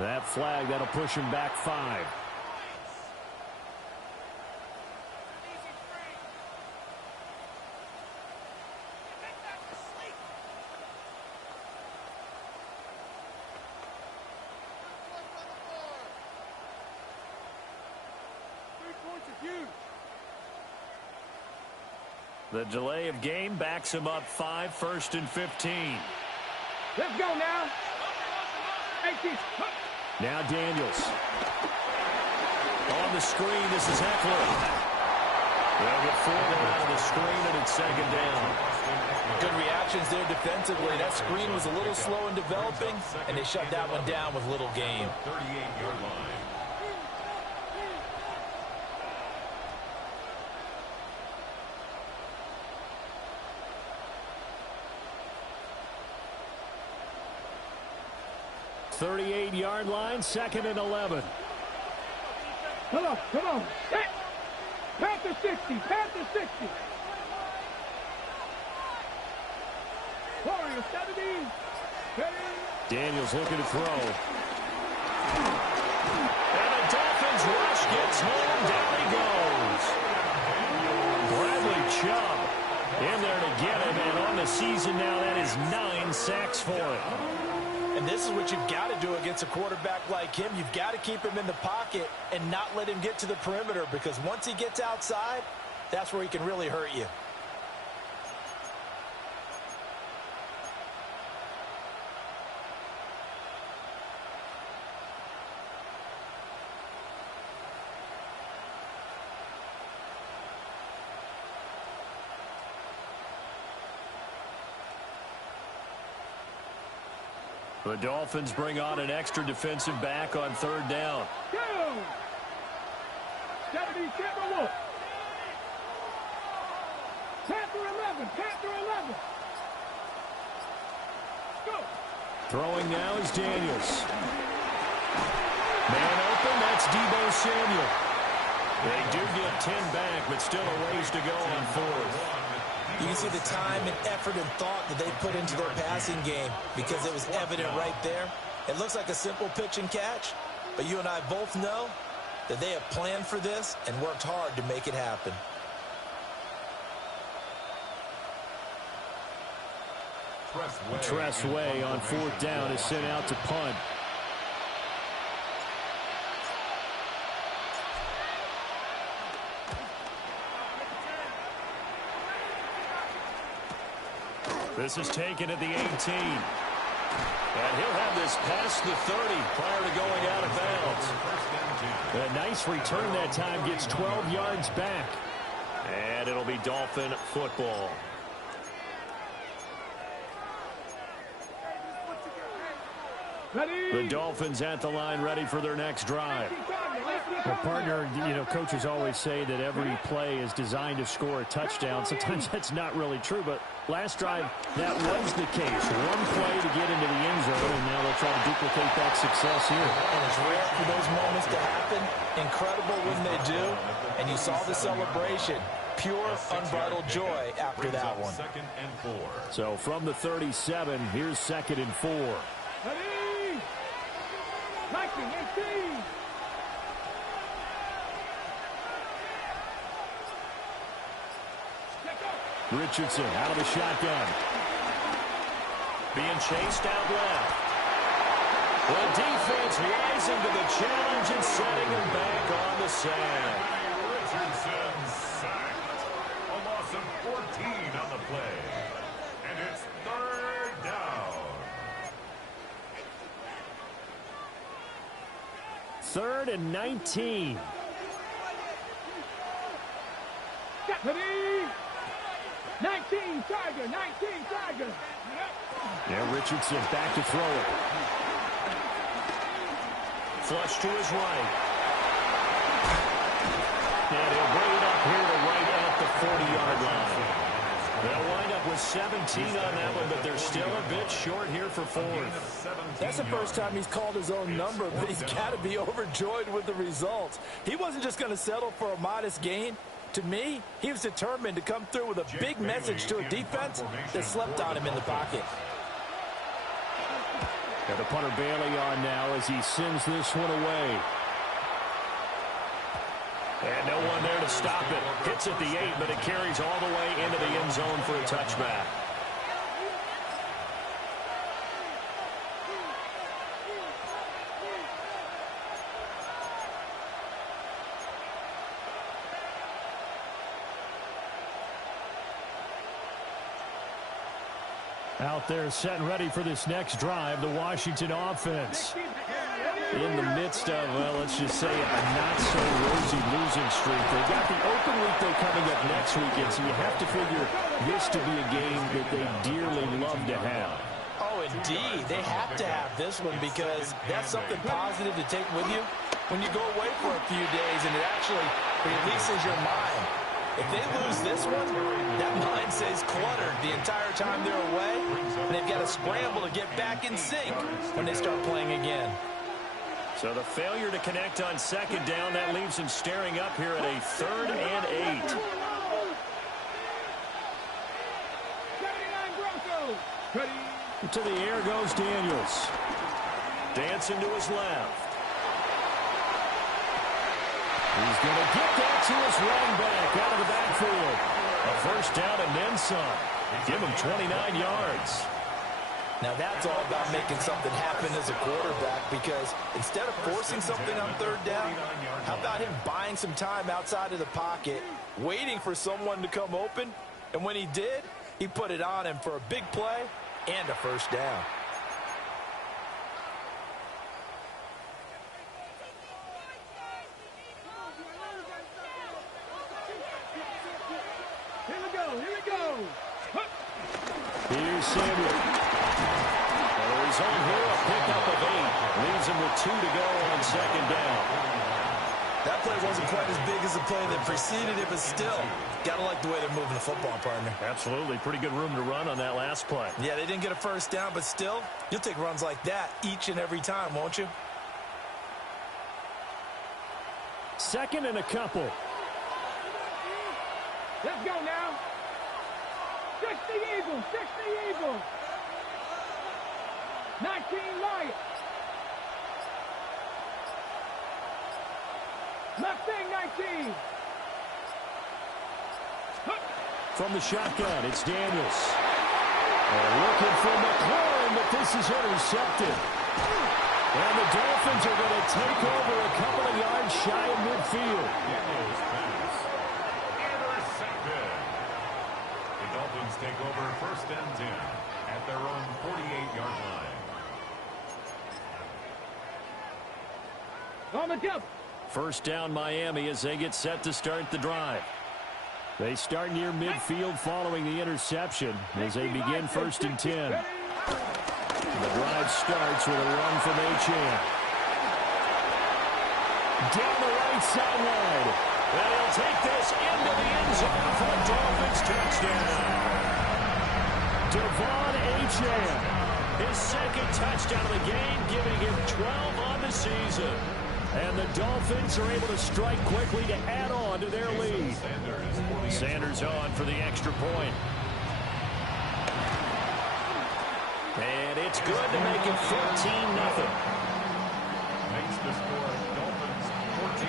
That flag, that'll push him back 5. The delay of game backs him up 5, 1st and 15. Let's go now. 18. Now Daniels. On the screen, this is Eckler. They'll get forward out of the screen, and it's 2nd down. Good reactions there defensively. That screen was a little slow in developing, and they shut that one down with little gain. 38-yard line. Thirty-eight-yard line, 2nd and 11. Come on, come on. Panther 60, Panther 60. Warrior 70. Daniels looking to throw. And the Dolphins rush gets home. Down he goes. Bradley Chubb in there to get him. And on the season now, that is 9 sacks for him. And this is what you've got to do against a quarterback like him. You've got to keep him in the pocket and not let him get to the perimeter, because once he gets outside, that's where he can really hurt you. The Dolphins bring on an extra defensive back on 3rd down. Go! 70, Wolf. Panther 11, Panther 11. Go! Throwing now is Daniels. Man open, that's Deebo Samuel. They do get 10 back, but still a ways to go on 4th. You can see the time and effort and thought that they put into their passing game, because it was evident right there. It looks like a simple pitch and catch, but you and I both know that they have planned for this and worked hard to make it happen. Tressway on 4th down is sent out to punt. This is taken at the 18. And he'll have this past the 30 prior to going out of bounds. A nice return that time, gets 12 yards back. And it'll be Dolphin football. Ready? The Dolphins at the line, ready for their next drive. Well, partner, you know, coaches always say that every play is designed to score a touchdown. Sometimes that's not really true, but last drive, that was the case. One play to get into the end zone, and now they'll try to duplicate that success here. And it's rare for those moments to happen. Incredible when they do. And you saw the celebration. Pure, unbridled joy after that one. 2nd and 4. So from the 37, here's 2nd and 4. Ready? 19, 18. Richardson out of the shotgun. Being chased out left. The defense rising to the challenge and setting him back on the sack. Richardson sacked. A loss of 14 on the play. And it's 3rd down. 3rd and 19. Ready? 19, Tiger, 19, Tiger. Now Richardson back to throw it. Flush to his right. And he'll bring it up here to right at the 40-yard line. They'll wind up with 17 on that one, but they're still a bit short here for 4th. That's the first time he's called his own number, but he's got to be overjoyed with the results. He wasn't just going to settle for a modest gain. To me, he was determined to come through with a big message to a defense that slept on him in the pocket. And the punter Bailey on now as he sends this one away. And no one there to stop it. Hits at the 8, but it carries all the way into the end zone for a touchback. Out there set and ready for this next drive, the Washington offense. In the midst of, well, let's just say a not-so-rosy losing streak. They've got the open week, though, coming up next weekend, so you have to figure this to be a game that they dearly love to have. Oh, indeed. They have to have this one because that's something positive to take with you when you go away for a few days, and it actually releases your mind. If they lose this one, that mind stays cluttered the entire time they're away, and they've got to scramble to get back in sync when they start playing again. So the failure to connect on second down, that leaves him staring up here at a 3rd and 8. 79 Broncos. To the air goes Daniels. Dancing to his left. He's going to get that to his running back out of the backfield. A first down and then some. Give him 29 yards. Now that's all about making something happen as a quarterback, because instead of forcing something on 3rd down, how about him buying some time outside of the pocket, waiting for someone to come open, and when he did, he put it on him for a big play and a first down. Here we go. Here's Samuel. He's on here, a pickup of 8. Leaves him with 2 to go on second down. That play wasn't quite as big as the play that preceded it, but still, gotta like the way they're moving the football, partner. Absolutely. Pretty good room to run on that last play. Yeah, they didn't get a first down, but still, you'll take runs like that each and every time, won't you? 2nd and a couple. Let's go now. 60 Eagles. 60 Eagles. 19 Lions. Left thing, 19. From the shotgun, it's Daniels. Looking for McLaurin, but this is intercepted. And the Dolphins are going to take over a couple of yards shy of midfield. Intercepted. The Dolphins take over 1st and 10 at their own 48-yard line. On the jump. First down Miami as they get set to start the drive. They start near midfield following the interception as they begin 1st and 10. The drive starts with a run from Achane. Down the right sideline. And he'll take this into the end zone for a Dolphins touchdown. Devon Achane. His 2nd touchdown of the game, giving him 12 on the season. And the Dolphins are able to strike quickly to add on to their lead. Sanders on for the extra point. And it's good to make it 14-0. Makes the score Dolphins 14,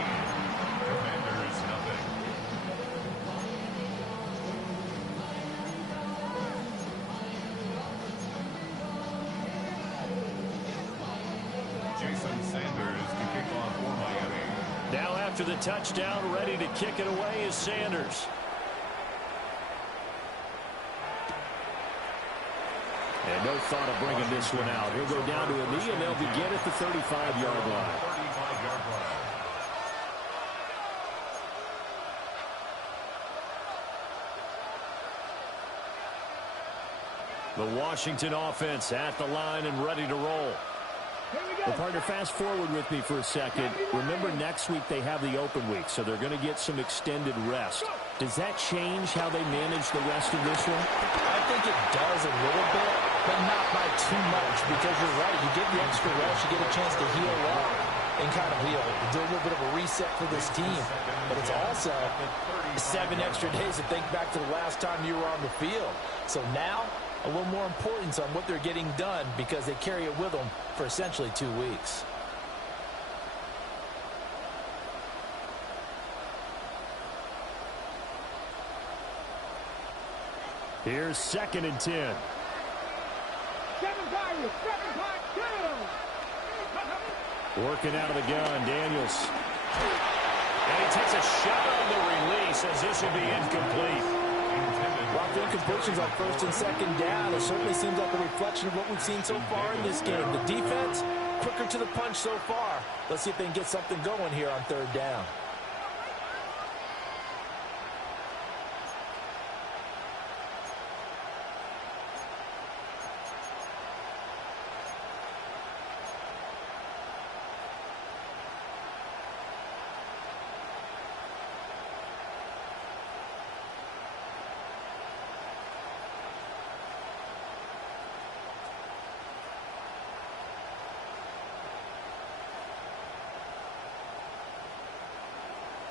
Commanders 0. Jason Sanders to kick off for Miami. Now after the touchdown, ready to kick it away is Sanders. And no thought of bringing this one out. He'll go down to a knee, and they'll begin at the 35-yard line. 35-yard line. The Washington offense at the line and ready to roll. Well, partner, fast forward with me for a second. Remember, next week they have the open week, so they're going to get some extended rest. Does that change how they manage the rest of this one? I think it does a little bit, but not by too much, because you're right. You get the extra rest, you get a chance to heal up and kind of do a little bit of a reset for this team. But it's also 7 extra days to think back to the last time you were on the field. So now a little more importance on what they're getting done because they carry it with them for essentially 2 weeks. Here's 2nd and 10. 7-5-2. Working out of the gun, Daniels. And he takes a shot on the release as this will be incomplete. Lots of incompletions on 1st and 2nd down. It certainly seems like a reflection of what we've seen so far in this game. The defense, quicker to the punch so far. Let's see if they can get something going here on 3rd down.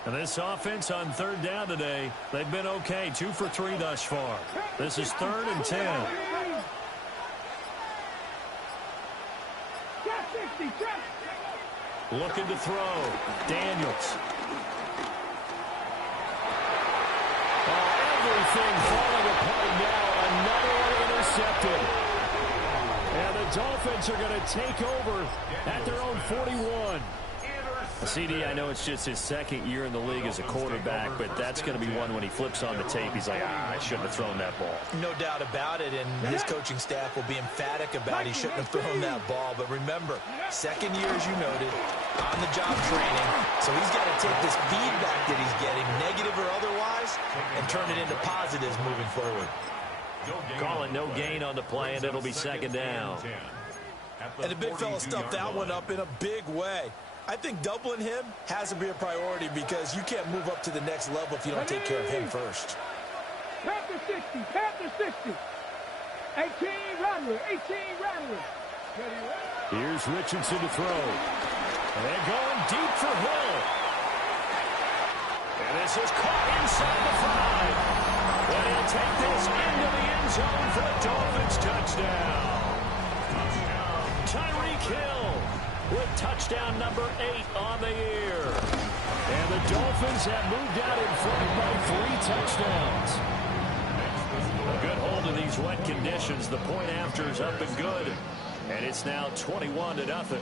And this offense on 3rd down today, they've been okay. 2 for 3 thus far. This is 3rd and 10. Looking to throw. Daniels. Oh, everything falling apart now. Another one intercepted. And the Dolphins are going to take over at their own 41. CD, I know it's just his 2nd year in the league as a quarterback, but that's going to be one when he flips on the tape. He's like, I shouldn't have thrown that ball. No doubt about it, and his coaching staff will be emphatic about he shouldn't have thrown that ball. But remember, 2nd year, as you noted, on-the-job training. So he's got to take this feedback that he's getting, negative or otherwise, and turn it into positives moving forward. Calling no gain on the play, and it'll be 2nd down. And the big fella stuffed that one up in a big way. I think doubling him has to be a priority because you can't move up to the next level if you don't take care of him first. Panther 60, Panther 60. 18 Rattler, 18 Rattler. Here's Richardson to throw. And they're going deep for Hill. And this is caught inside the 5. And he'll take this into the end zone for a Dolphins touchdown. Tyreek Hill with touchdown number 8 on the year. And the Dolphins have moved out in front by 3 touchdowns. A good hold of these wet conditions. The point after is up and good. And it's now 21-0.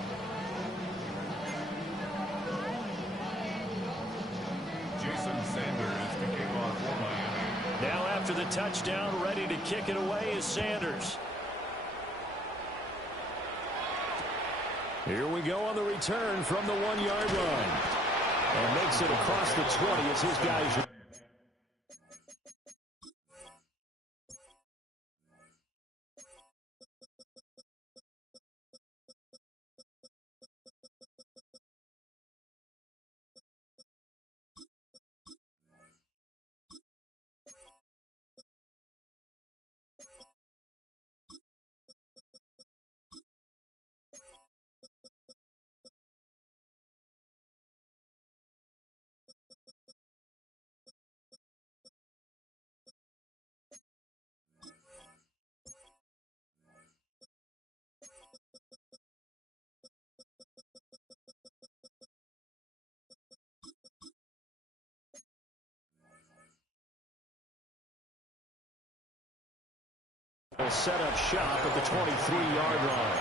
Jason Sanders to kick off for Miami. Now after the touchdown, ready to kick it away is Sanders. Here we go on the return from the 1-yard line. And makes it across the 20 as his guys. Will set up shop at the 23-yard line.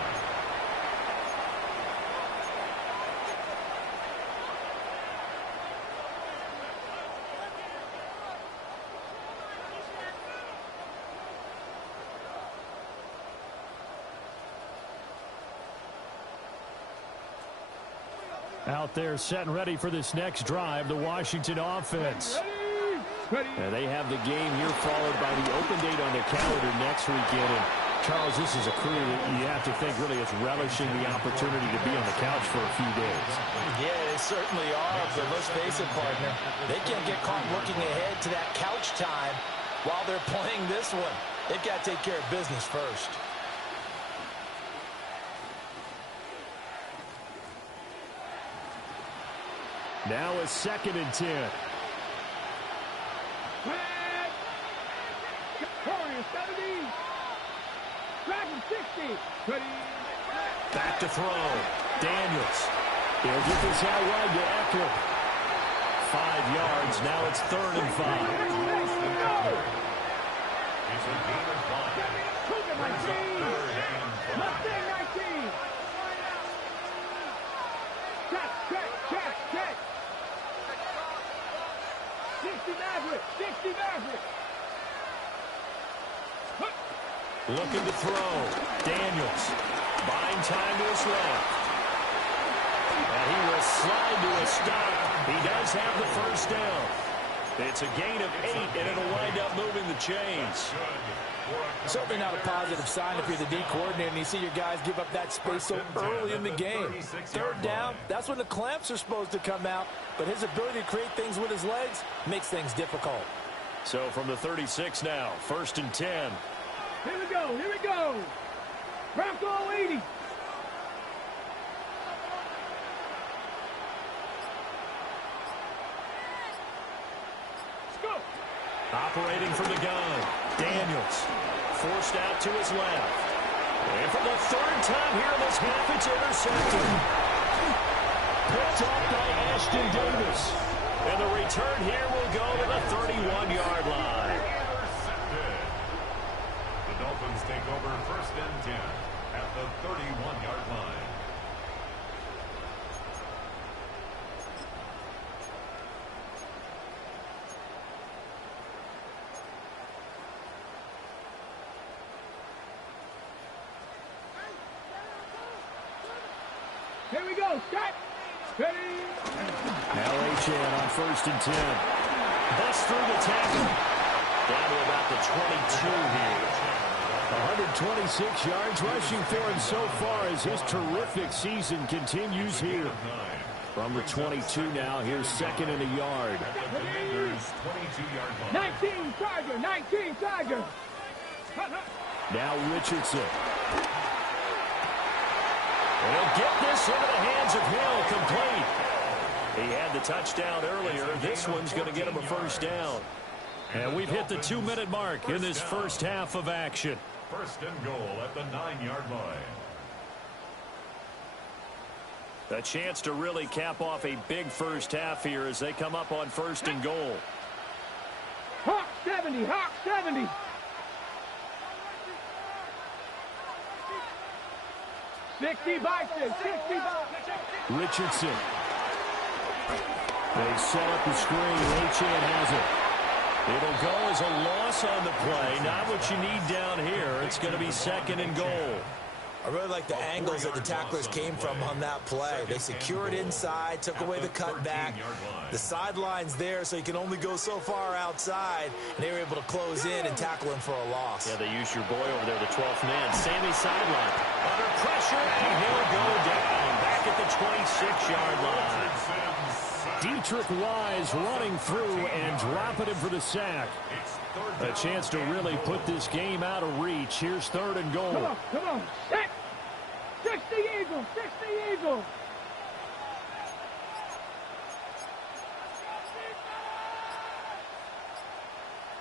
Out there set and ready for this next drive, the Washington offense. And they have the game here followed by the open date on their calendar next weekend. And Charles, this is a crew that you have to think really is relishing the opportunity to be on the couch for a few days. Yeah, they certainly are, but let's face it, partner. They can't get caught looking ahead to that couch time while they're playing this one. They've got to take care of business first. Now a 2nd and 10. Dragon 60. Ready. Back to throw. Daniels. He'll get this out wide to Eckler. 5 yards. Now it's 3rd and 5. It's a gain of 5. Cougar 19. Mustang 19. Check. 60 Maverick. Looking to throw. Daniels. Buying time to his left. And he will slide to a stop. He does have the first down. It's a gain of 8, and it'll wind up moving the chains. Certainly not a positive sign if you're the D coordinator and you see your guys give up that space so early in the game. 3rd down, that's when the clamps are supposed to come out, but his ability to create things with his legs makes things difficult. So from the 36 now, 1st and 10. Here we go. Bronco 80. Let's go. Operating from the gun. Daniels. Forced out to his left. And for the 3rd time here in this half, it's intercepted. Picked off by Ashton Davis. And the return here will go to the 31-yard line. The Dolphins take over 1st and 10 at the 31-yard line. Here we go. Start. Ready. Now Achane on 1st and 10. Bust through the tackle. Down to about the 22 here. 126 yards rushing for him so far as his terrific season continues here. From the 22 now, here's 2nd and a yard. 22-yard line. 19 Tiger. Now Richardson. And he'll get this into the hands of Hill, complete. He had the touchdown earlier. This one's going to get him a 1st down. And we've hit the 2-minute mark in this first half of action. 1st and goal at the 9-yard line. A chance to really cap off a big first half here as they come up on 1st and goal. Hawk 70. 60 Bison. Richardson. They set up the screen. Achane has it. It'll go as a loss on the play. Not what you need down here. It's going to be 2nd and goal. I really like the angles that the tacklers came from on that play. They secured inside, took away the cutback. The sideline's there, so you can only go so far outside, and they were able to close in and tackle him for a loss. Yeah, they used your boy over there, the 12th man. Sammy sideline. Under pressure, and he'll go down. Back at the 26-yard line. Dietrich Wise running through and dropping him for the sack. A chance to really put this game out of reach. Here's 3rd and goal. Come on. Set. 60 Eagles.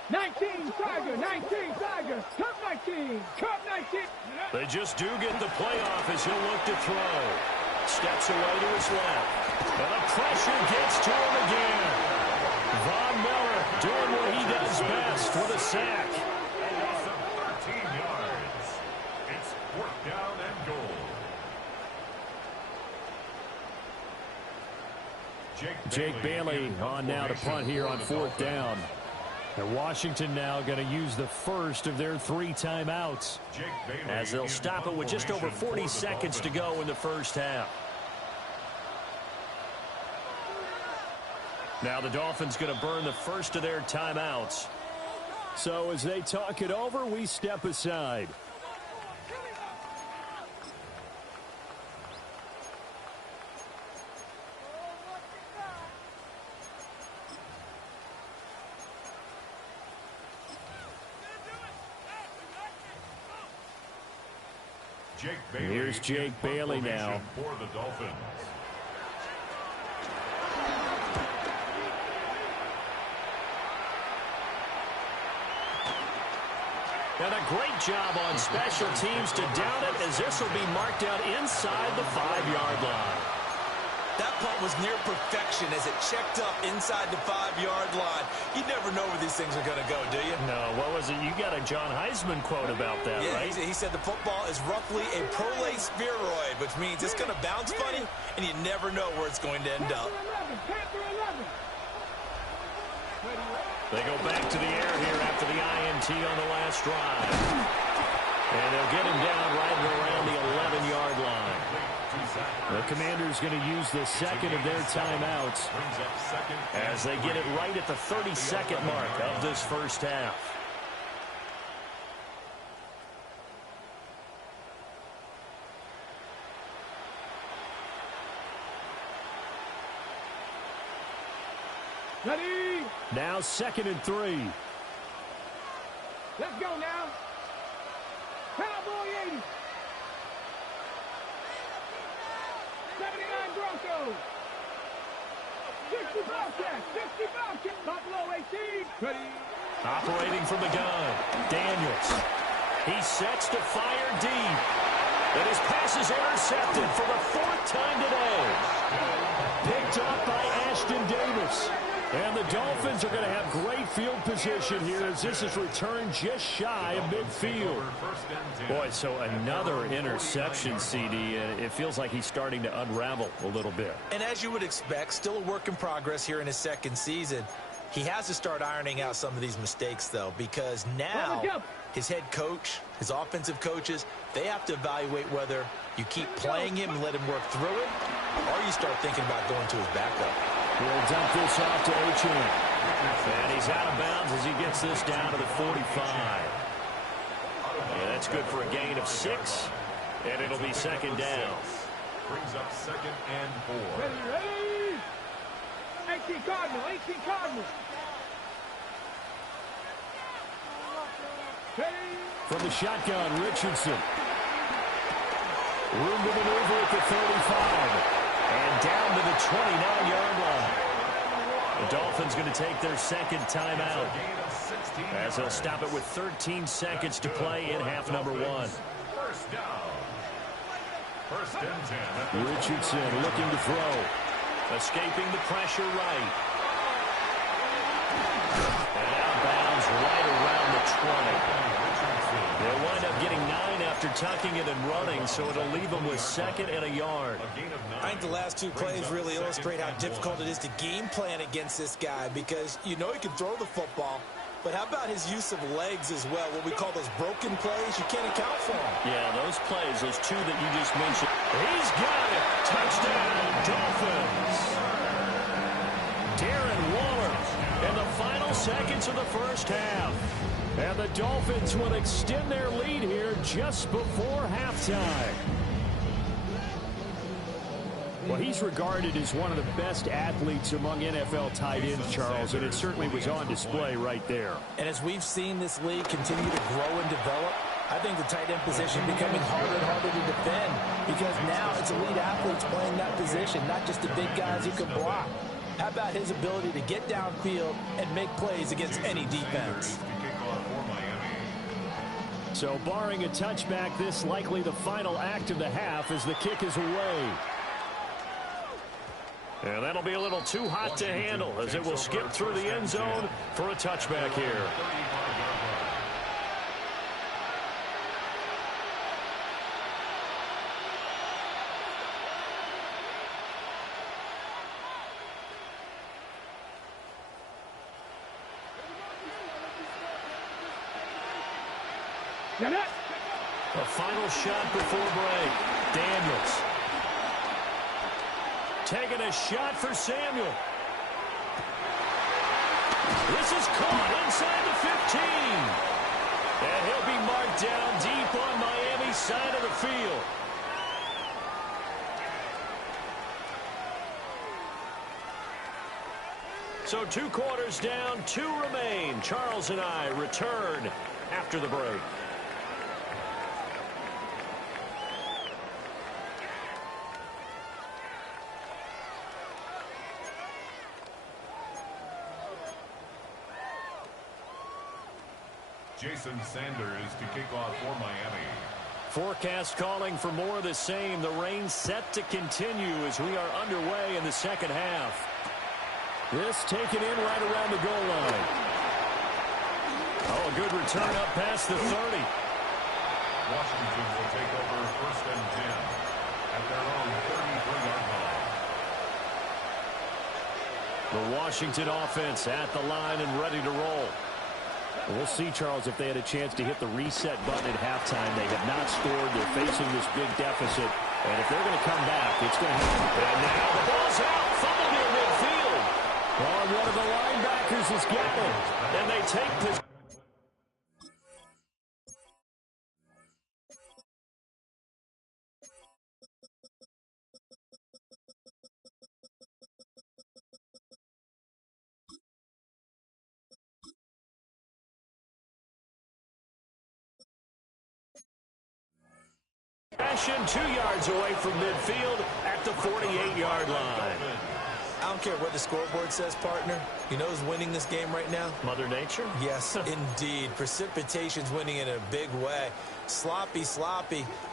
Nineteen Tiger. Cup 19. They just do get the playoff as he'll look to throw. Steps away to his left. And the pressure gets to him again. Von Miller doing what he does best with a sack. A loss of 13 yards. It's 4th down and goal. Jake Bailey on now to punt here on 4th down. And Washington now going to use the first of their 3 timeouts. As they'll stop it with just over 40 seconds to go in the first half. Now the Dolphins going to burn the first of their timeouts. So as they talk it over, we step aside. Here's Jake Bailey now. For the Dolphins. And a great job on special teams to down it, as this will be marked out inside the 5-yard line. That punt was near perfection as it checked up inside the 5-yard line. You never know where these things are going to go, do you? No, what was it? You got a John Heisman quote about that, yeah, right? He said the football is roughly a prolate spheroid, which means it's going to bounce funny, and you never know where it's going to end up. They go back to the air here after the INT on the last drive. And they'll get him down right around the 11-yard line. The Commanders going to use the second of their timeouts as they get it right at the 32nd mark of this first half. Ready? Now 2nd and 3. Let's go now. Cowboy 80. 79 Broncos. 60 Bobcats. 60 Bobcats. Buffalo 18. Ready? Operating from the gun, Daniels. He sets to fire deep. And his pass is intercepted for the 4th time today. Picked up by Ashton Davis. And the Dolphins are going to have great field position here as this is returned just shy of midfield. Boy, so another interception, CD. It feels like he's starting to unravel a little bit. And as you would expect, still a work in progress here in his second season. He has to start ironing out some of these mistakes, though, because now his head coach, his offensive coaches, they have to evaluate whether you keep playing him and let him work through it, or you start thinking about going to his backup. We'll dump this off to H.M. And he's out of bounds as he gets this down to the 45. Yeah, that's good for a gain of 6, and it'll be 2nd down. Brings up 2nd and 4. Ready? 18 Cardinal. 18 Cardinal. Ready? From the shotgun, Richardson. Room to maneuver at the 35. And down to the 29-yard line. The Dolphins going to take their 2nd timeout as they'll stop it with 13 seconds to play in half number 1. First down. 1st and 10. Richardson looking to throw. Escaping the pressure right. And out of bounds right around the 20. They'll wind up getting 9 after tucking it and running, so it'll leave them with 2nd and a yard. I think the last 2 plays really illustrate how difficult it is to game plan against this guy, because you know he can throw the football, but how about his use of legs as well, what we call those broken plays? You can't account for them. Yeah, those plays, those 2 that you just mentioned. He's got it. Touchdown, Dolphins. Darren Waller in the final seconds of the first half. And the Dolphins will extend their lead here just before halftime. Well, he's regarded as one of the best athletes among NFL tight ends, Charles, and it certainly was on display right there. And as we've seen this league continue to grow and develop, I think the tight end position is becoming harder and harder to defend, because now it's elite athletes playing that position, not just the big guys who can block. How about his ability to get downfield and make plays against any defense? So barring a touchback, this likely the final act of the half as the kick is away. And that'll be a little too hot to handle as it will skip through the end zone for a touchback here. A final shot before break. Daniels. Taking a shot for Samuel. This is caught inside the 15. And he'll be marked down deep on Miami's side of the field. So 2 quarters down, 2 remain. Charles and I return after the break. Jason Sanders to kick off for Miami. Forecast calling for more of the same. The rain set to continue as we are underway in the second half. This taken in right around the goal line. Oh, a good return up past the 30. Washington will take over 1st and 10 at their own 33-yard line. The Washington offense at the line and ready to roll. We'll see, Charles, if they had a chance to hit the reset button at halftime. They have not scored. They're facing this big deficit. And if they're going to come back, it's going to happen. And now the ball's out. Fumble near midfield. Oh, one of the linebackers is getting it. And they take this. Possession 2 yards away from midfield at the 48-yard line. I don't care what the scoreboard says, partner. You know who's winning this game right now? Mother Nature? Yes, indeed. Precipitation's winning in a big way. Sloppy,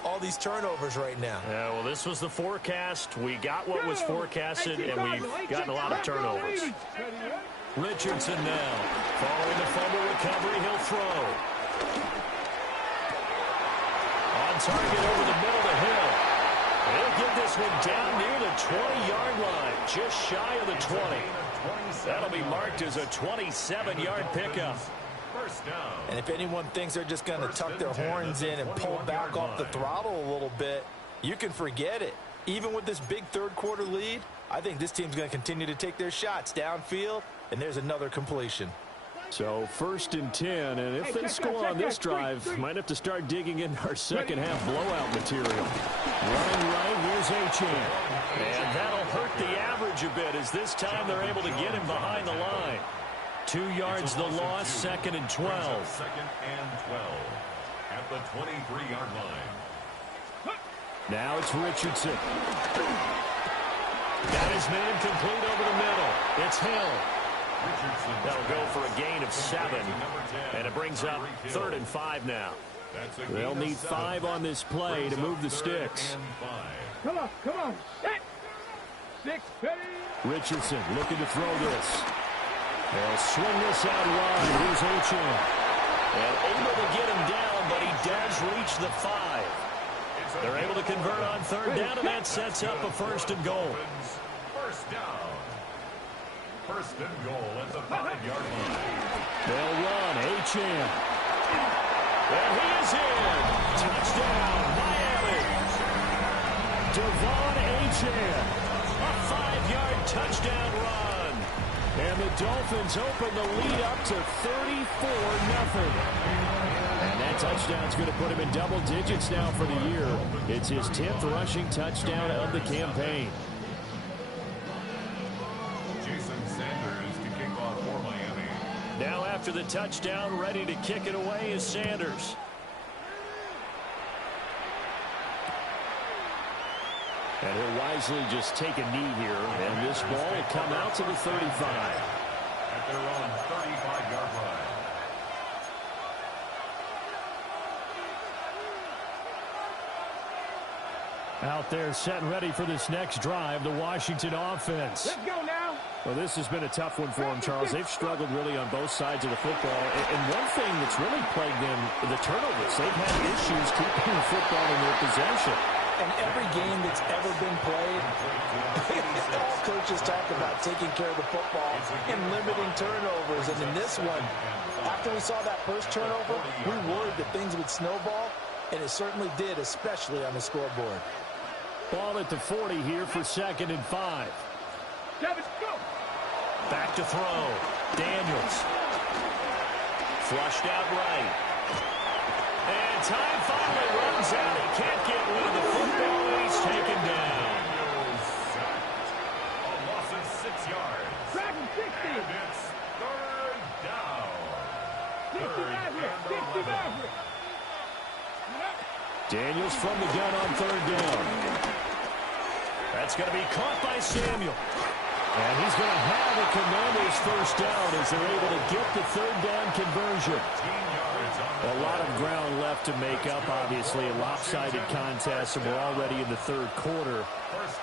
all these turnovers right now. Yeah, well, this was the forecast. We got what was forecasted, and we've gotten a lot of turnovers. Richardson now. Following the fumble recovery, he'll throw. On target over the middle to Hill. He'll get this one down near the 20-yard line, just shy of the 20. That'll be marked as a 27-yard pickup. First down. And if anyone thinks they're just going to tuck their horns in and pull back off the throttle a little bit, you can forget it. Even with this big third-quarter lead, I think this team's going to continue to take their shots downfield, and there's another completion. So 1st and 10, and if they score on this drive, might have to start digging into our second half blowout material. Running right, here's Achane. And that'll hurt the average a bit as this time they're able to get him behind the line. 2 yards the loss, 2nd and 12. 2nd and 12 at the 23-yard line. Now it's Richardson. Got his man complete over the middle. It's Hill. That'll go for a gain of 7, and it brings up 3rd and 5 now. They'll need 5 on this play to move the sticks. Come on. Set. 6, ready. Richardson looking to throw this. They'll swing this out wide. Here's Achane. And able to get him down, but he does reach the 5. They're able to convert on 3rd down, and that sets up a 1st and goal. First down. 1st and goal at the 5-yard line. They'll run. Achane. And he is in. Touchdown, Miami. Devon Achane. A 5-yard touchdown run. And the Dolphins open the lead up to 34-0. And that touchdown's going to put him in double digits now for the year. It's his 10th rushing touchdown of the campaign. Now after the touchdown, ready to kick it away is Sanders. And he'll wisely just take a knee here. And this ball will come out to the 35. At their own 35-yard line. Out there set and ready for this next drive, the Washington offense. Let's go now. Well, this has been a tough one for them, Charles. They've struggled really on both sides of the football. And one thing that's really plagued them, the turnovers. They've had issues keeping the football in their possession. And every game that's ever been played, all coaches talk about taking care of the football and limiting turnovers. And in this one, after we saw that first turnover, we worried that things would snowball, and it certainly did, especially on the scoreboard. Ball at the 40 here for 2nd and 5. Davis, go. Back to throw. Daniels. Flushed out right. And time finally runs out. He can't get rid of the football, and he's taken down. A loss of 6 yards. Dragon 60. And it's 3rd down. 60 Maverick. 60 Maverick. Daniels from the gun on 3rd down. That's going to be caught by Samuel. And he's going to have a Commanders 1st down as they're able to get the 3rd down conversion. 15 yards A lot of ground left to make up, obviously. A lopsided contest, and we're already in the third quarter.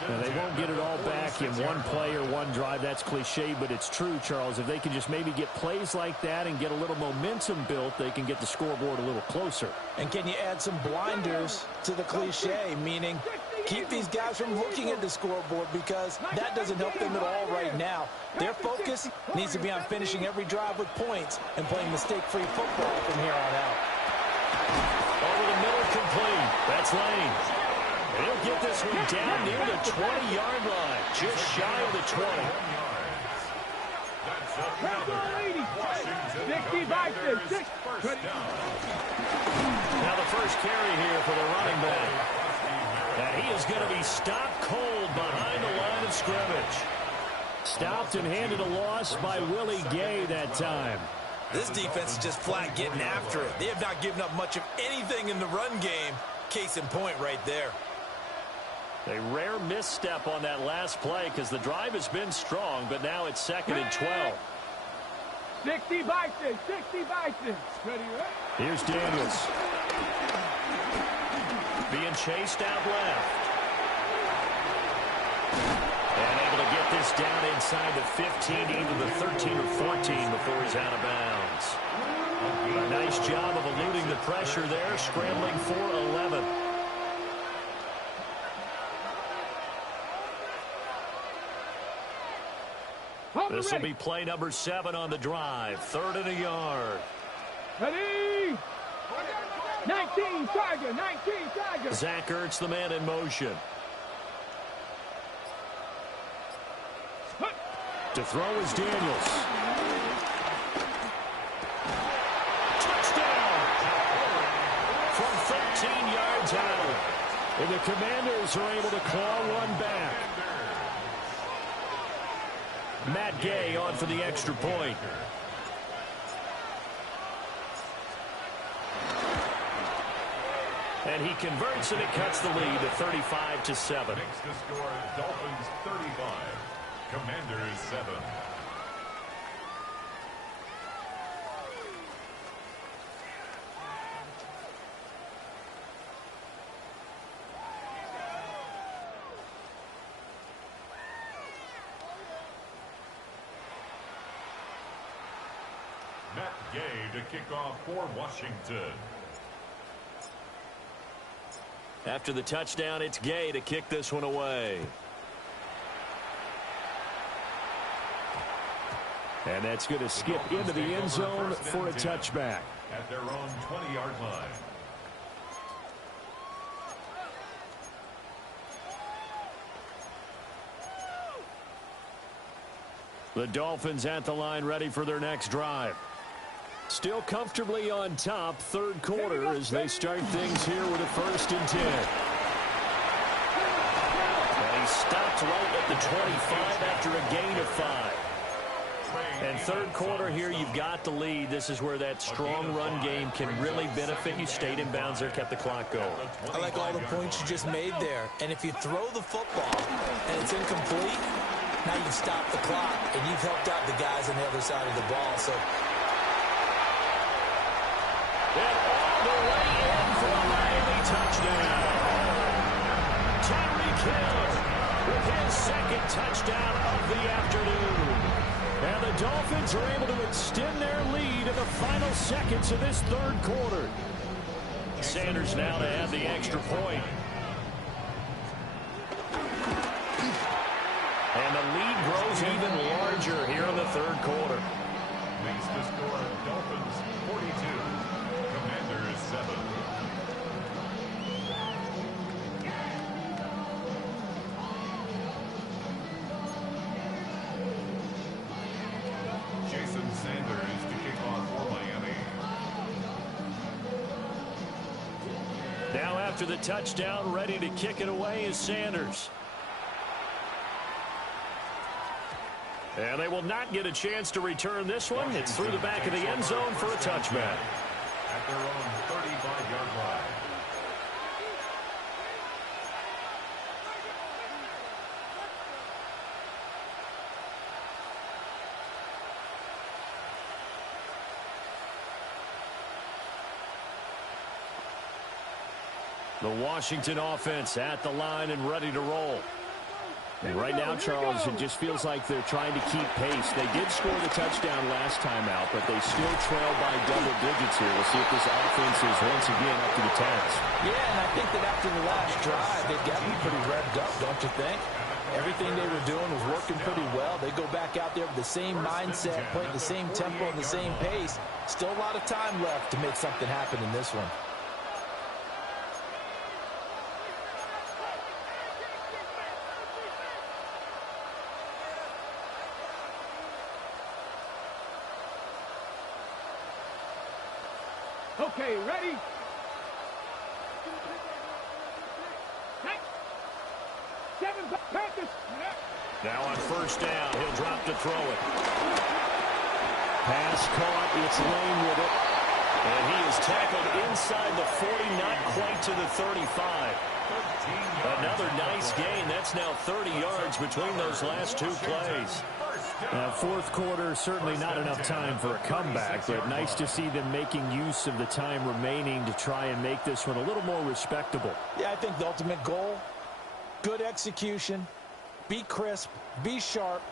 Now, they won't get it all back in one play or one drive. That's cliche, but it's true, Charles. If they can just maybe get plays like that and get a little momentum built, they can get the scoreboard a little closer. And can you add some blinders to the cliche, meaning keep these guys from looking at the scoreboard, because that doesn't help them at all right now. Their focus needs to be on finishing every drive with points and playing mistake-free football from here on out. Over the middle, complete. That's Lane. And he'll get this one down near the 20-yard line, just shy of the 20. Now the first carry here for the running back. And he is going to be stopped cold behind the line of scrimmage. Stopped and handed a loss by Willie Gay that time. This defense is just flat getting after it. They have not given up much of anything in the run game. Case in point right there. A rare misstep on that last play because the drive has been strong, but now it's 2nd and 12. 60 Bison, 60 Bison. Here's Daniels. Being chased out left. And able to get this down inside the 15, either the 13 or 14 before he's out of bounds. A nice job of eluding the pressure there, scrambling for 11. This will be play number 7 on the drive. 3rd and a yard. Ready? 19, Tiger, 19, Tiger. Zach Ertz, the man in motion. To throw is Daniels. Touchdown! From 13 yards out. And the Commanders are able to claw one back. Matt Gay on for the extra point. And he converts, and it cuts the lead to 35-7. Makes the score Dolphins 35, Commanders 7. Matt Gay to kick off for Washington. After the touchdown, it's Gay to kick this one away. And that's going to skip into the end zone for a touchback. At their own 20-yard line. The Dolphins at the line, ready for their next drive. Still comfortably on top, third quarter, as they start things here with a 1st and 10. And he stopped right at the 25 after a gain of 5. And third quarter here, you've got the lead. This is where that strong run game can really benefit you. Stayed in bounds there, kept the clock going. I like all the points you just made there. And if you throw the football and it's incomplete, now you've stopped the clock and you've helped out the guys on the other side of the ball. So. And all the way in for a Miami touchdown. Tyreek Hill with his 2nd touchdown of the afternoon. And the Dolphins are able to extend their lead in the final seconds of this third quarter. Sanders now to add the extra point. And the lead grows even larger here in the third quarter. Makes the score Dolphins 42, Commanders 7. Jason Sanders to kick off for Miami. Now after the touchdown, ready to kick it away is Sanders. And they will not get a chance to return this one. It's through the back of the end zone for a touchback. At their own 35-yard line. The Washington offense at the line and ready to roll. And right now, Charles, it just feels like they're trying to keep pace. They did score the touchdown last time out, but they still trail by double digits here. We'll see if this offense is once again up to the task. Yeah, and I think that after the last drive, they've got me pretty revved up, don't you think? Everything they were doing was working pretty well. They go back out there with the same mindset, playing the same tempo and the same pace. Still a lot of time left to make something happen in this one. Okay, ready? Practice. Now on first down, he'll drop to throw it. Pass caught, it's Lane with it. And he is tackled inside the 40, not quite to the 35. Another nice gain. That's now 30 yards between those last two plays. Fourth quarter, certainly not enough time for a comeback, but nice to see them making use of the time remaining to try and make this one a little more respectable. Yeah, I think the ultimate goal, good execution, be crisp, be sharp,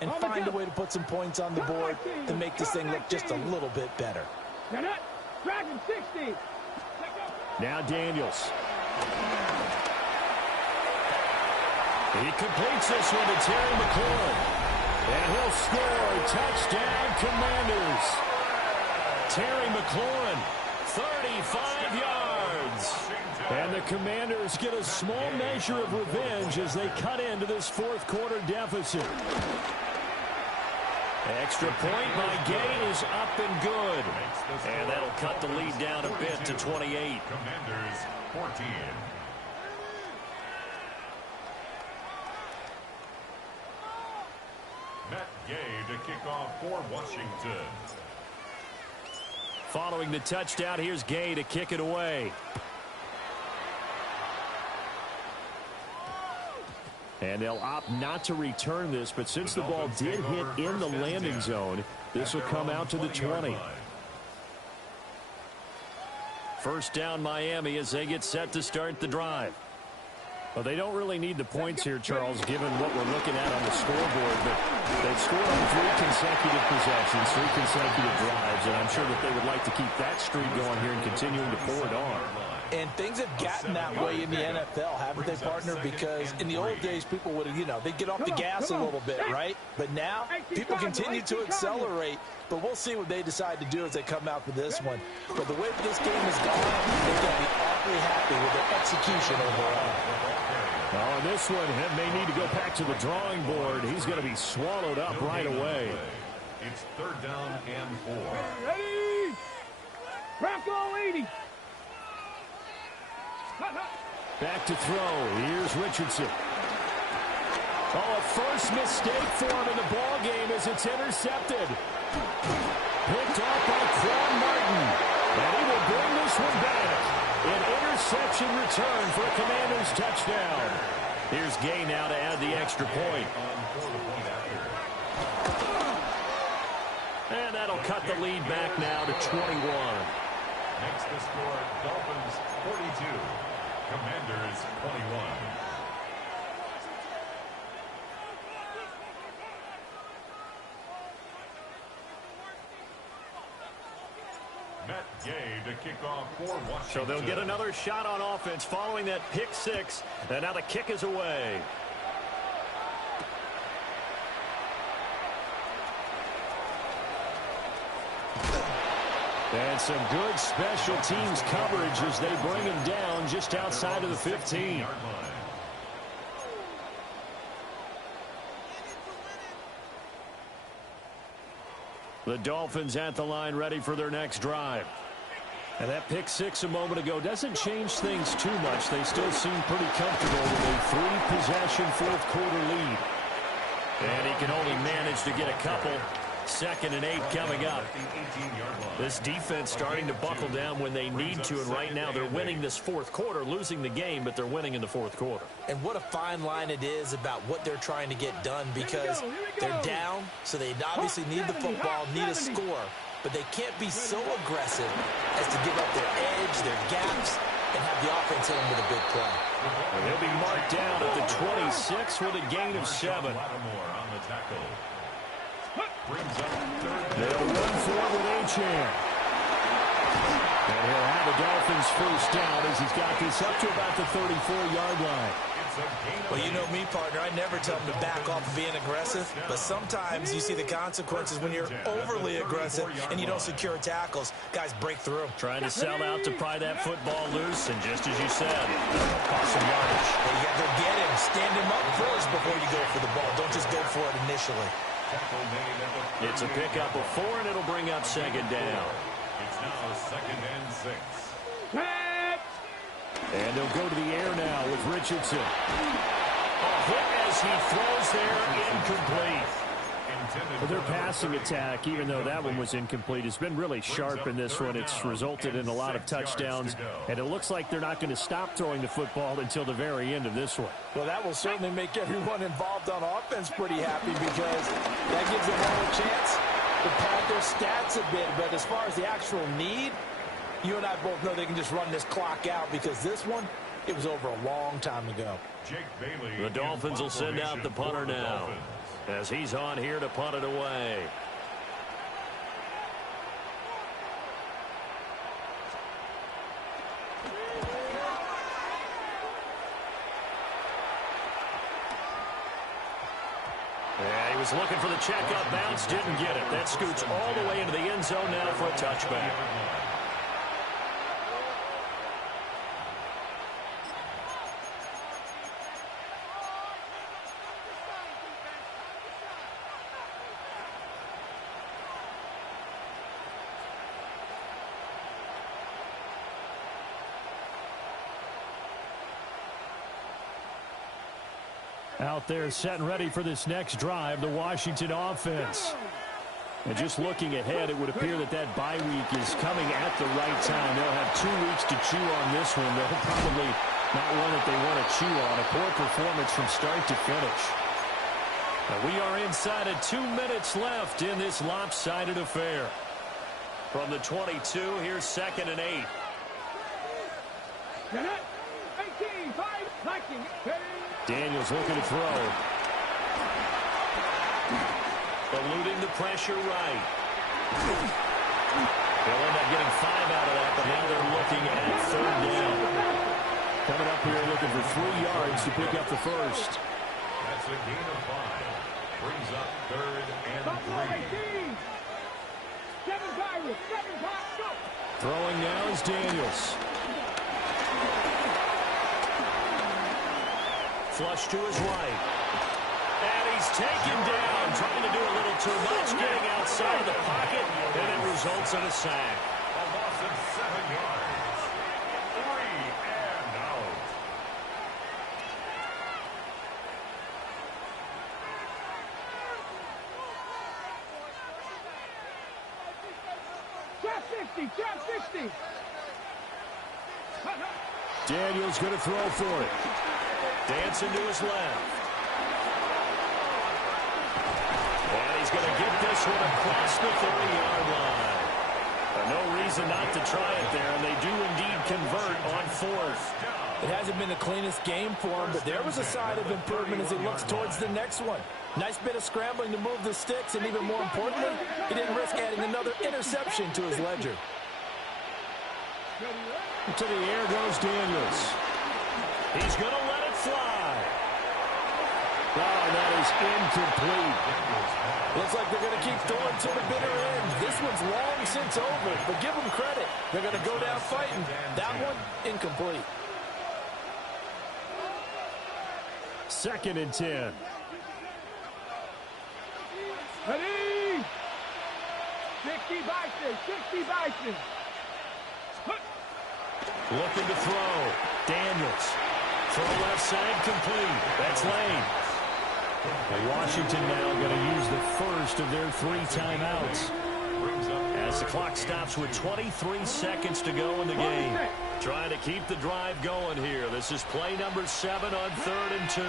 and find a way to put some points on the board to make this thing look just a little bit better. Dragon 60. Now Daniels. He completes this one to Terry McLaurin. And he'll score. Touchdown, Commanders. Terry McLaurin, 35 yards. And the Commanders get a small measure of revenge as they cut into this fourth quarter deficit. Extra point by Gay is up and good. And that'll cut the lead down a bit to 28. Commanders 14. Matt Gay to kick off for Washington. Following the touchdown, here's Gay to kick it away. And they'll opt not to return this, but since the ball did hit in the landing zone, this will come out to the 20. First down, Miami, as they get set to start the drive. Well, they don't really need the points here, Charles, given what we're looking at on the scoreboard. But they've scored on 3 consecutive possessions, 3 consecutive drives, and I'm sure that they would like to keep that streak going here and continuing to pour it on. And things have gotten that way in the NFL, haven't they, partner? Because in the old days, people would have, they'd get off the gas a little bit, right? But now, people continue to accelerate. But we'll see what they decide to do as they come out for this one. But the way this game has gone, they're going to be awfully happy with their execution overall. Well, on this one, he may need to go back to the drawing board. He's going to be swallowed up right away. It's third down and 4. Ready? Bronco 80. Back to throw. Here's Richardson. Oh, a first mistake for him in the ball game as it's intercepted. Picked off by Quan Martin. And he will bring this one back. An interception return for a Commanders touchdown. Here's Gay now to add the extra point. And that'll cut the lead back now to 21. Next to score, Dolphins 42. Commanders 21. Matt Gay to kick off for Washington. So they'll get another shot on offense following that pick 6. And now the kick is away. And some good special teams coverage as they bring him down just outside of the 15. The Dolphins at the line ready for their next drive. And that pick 6 a moment ago doesn't change things too much. They still seem pretty comfortable with a 3-possession fourth quarter lead. And he can only manage to get a couple. 2nd and 8 coming up. This defense starting to buckle down when they need to, and right now they're winning this fourth quarter, losing the game, but they're winning in the fourth quarter. And what a fine line it is about what they're trying to get done, because they're down, so they obviously need the football, need a score, but they can't be so aggressive as to give up their edge, their gaps, and have the offense hit him with a big play. And he'll be marked down at the 26 with a gain of 7. Lattimore on the tackle. Brings up They'll run for it with Achane. And he'll have the Dolphins first down as he's got this up to about the 34-yard line. Well, you know me, partner. I never tell them to back off of being aggressive, but sometimes you see the consequences when you're overly aggressive and you don't secure tackles. Guys break through. Trying to sell out to pry that football loose, and just as you said, cost some yardage. Hey, you got to go get him. Stand him up first before you go for the ball. Don't just go for it initially. It's a pickup of 4, and it'll bring up second down. It's now 2nd and 6. And they'll go to the air now with Richardson. A hit as he throws there, incomplete. But their passing attack, even though that one was incomplete, has been really sharp in this one. It's resulted in a lot of touchdowns, and it looks like they're not going to stop throwing the football until the very end of this one. Well, that will certainly make everyone involved on offense pretty happy because that gives them all a chance to pad their stats a bit. But as far as the actual need, you and I both know they can just run this clock out because this one, it was over a long time ago. The Dolphins will send out the punter now as he's on here to punt it away. Yeah, he was looking for the checkup bounce, didn't get it. That scoots all the way into the end zone now for a touchback. Out there set and ready for this next drive, the Washington offense. And just looking ahead, it would appear that that bye week is coming at the right time. They'll have 2 weeks to chew on this one. They'll probably not one that they want to chew on. A poor performance from start to finish. Now we are inside of 2 minutes left in this lopsided affair. From the 22, here's 2nd and 8. 18, 5, liking it. Daniels looking to throw. Eluding the pressure right. They'll end up getting 5 out of that, but now they're looking at 3rd down. Coming up here looking for 3 yards to pick up the first. That's a gain of 5. Brings up 3rd and 3. 7 go. Throwing now is Daniels. Flush to his right. And he's taken down, trying to do a little too much, getting outside of the pocket, and it results in a sack. A loss of 7 yards. 3 and out. Trap 60. Daniels going to throw for it. Dancing to his left. And he's going to get this one across the 30-yard line. No reason not to try it there, and they do indeed convert on 4th. It hasn't been the cleanest game for him, but there was a sign of improvement as he looks towards the next one. Nice bit of scrambling to move the sticks, and even more importantly, he didn't risk adding another interception to his ledger. To the air goes Daniels. He's going to let it fly. Oh, that is incomplete. Looks like they're going to keep throwing to the bitter end. This one's long since over, but give them credit. They're going to go down fighting. That one, incomplete. 2nd and 10. Ready? 60 Bison. Looking to throw. Daniels. Throw left side complete. That's Lane. And Washington now going to use the first of their 3 timeouts. As the clock stops with 23 seconds to go in the game. Trying to keep the drive going here. This is play number 7 on 3rd and 2.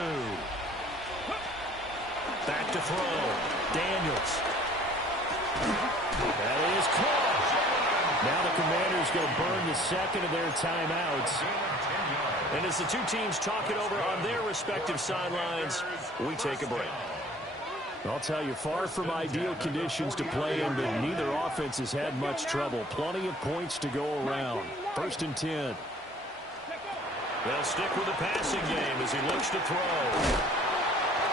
Back to throw. Daniels. That is caught. Now the Commanders go burn the second of their timeouts. And as the two teams talk it over on their respective sidelines, we take a break. I'll tell you, far from ideal conditions to play in, but neither offense has had much trouble. Plenty of points to go around. 1st and 10. They'll stick with the passing game as he looks to throw.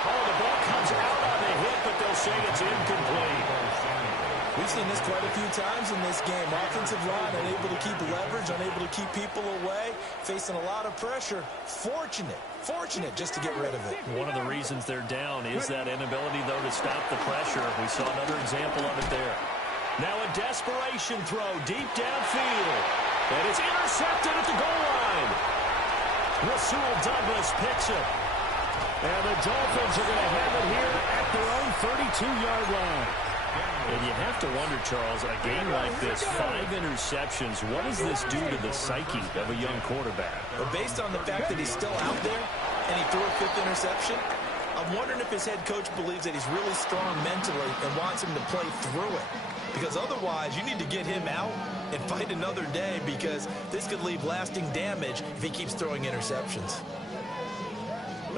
Oh, the ball comes out on the hit, but they'll say it's incomplete. We've seen this quite a few times in this game. Offensive line unable to keep leverage, unable to keep people away, facing a lot of pressure. Fortunate just to get rid of it. One of the reasons they're down is that inability, though, to stop the pressure. We saw another example of it there. Now a desperation throw deep downfield. And it's intercepted at the goal line. Rasul Douglas picks it. And the Dolphins are going to have it here at their own 32-yard line. And you have to wonder, Charles, a game like this, 5 interceptions, what does this do to the psyche of a young quarterback? But based on the fact that he's still out there and he threw a 5th interception, I'm wondering if his head coach believes that he's really strong mentally and wants him to play through it. Because otherwise, you need to get him out and fight another day, because this could leave lasting damage if he keeps throwing interceptions.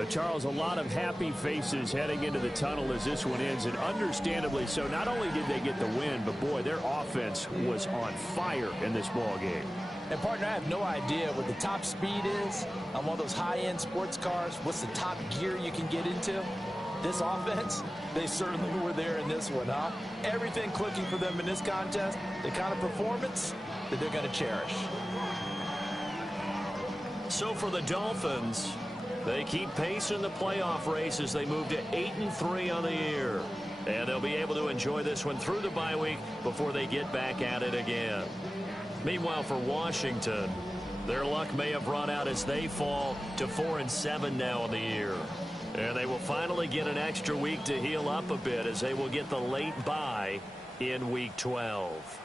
Charles, a lot of happy faces heading into the tunnel as this one ends, and understandably so. Not only did they get the win, but boy, their offense was on fire in this ball game. And partner, I have no idea what the top speed is on one of those high-end sports cars. What's the top gear you can get into? This offense, they certainly were there in this one, huh? Everything clicking for them in this contest, the kind of performance that they're going to cherish. So for the Dolphins, they keep pace in the playoff race as they move to 8-3 on the year. And they'll be able to enjoy this one through the bye week before they get back at it again. Meanwhile, for Washington, their luck may have run out as they fall to 4-7 now in the year. And they will finally get an extra week to heal up a bit as they will get the late bye in Week 12.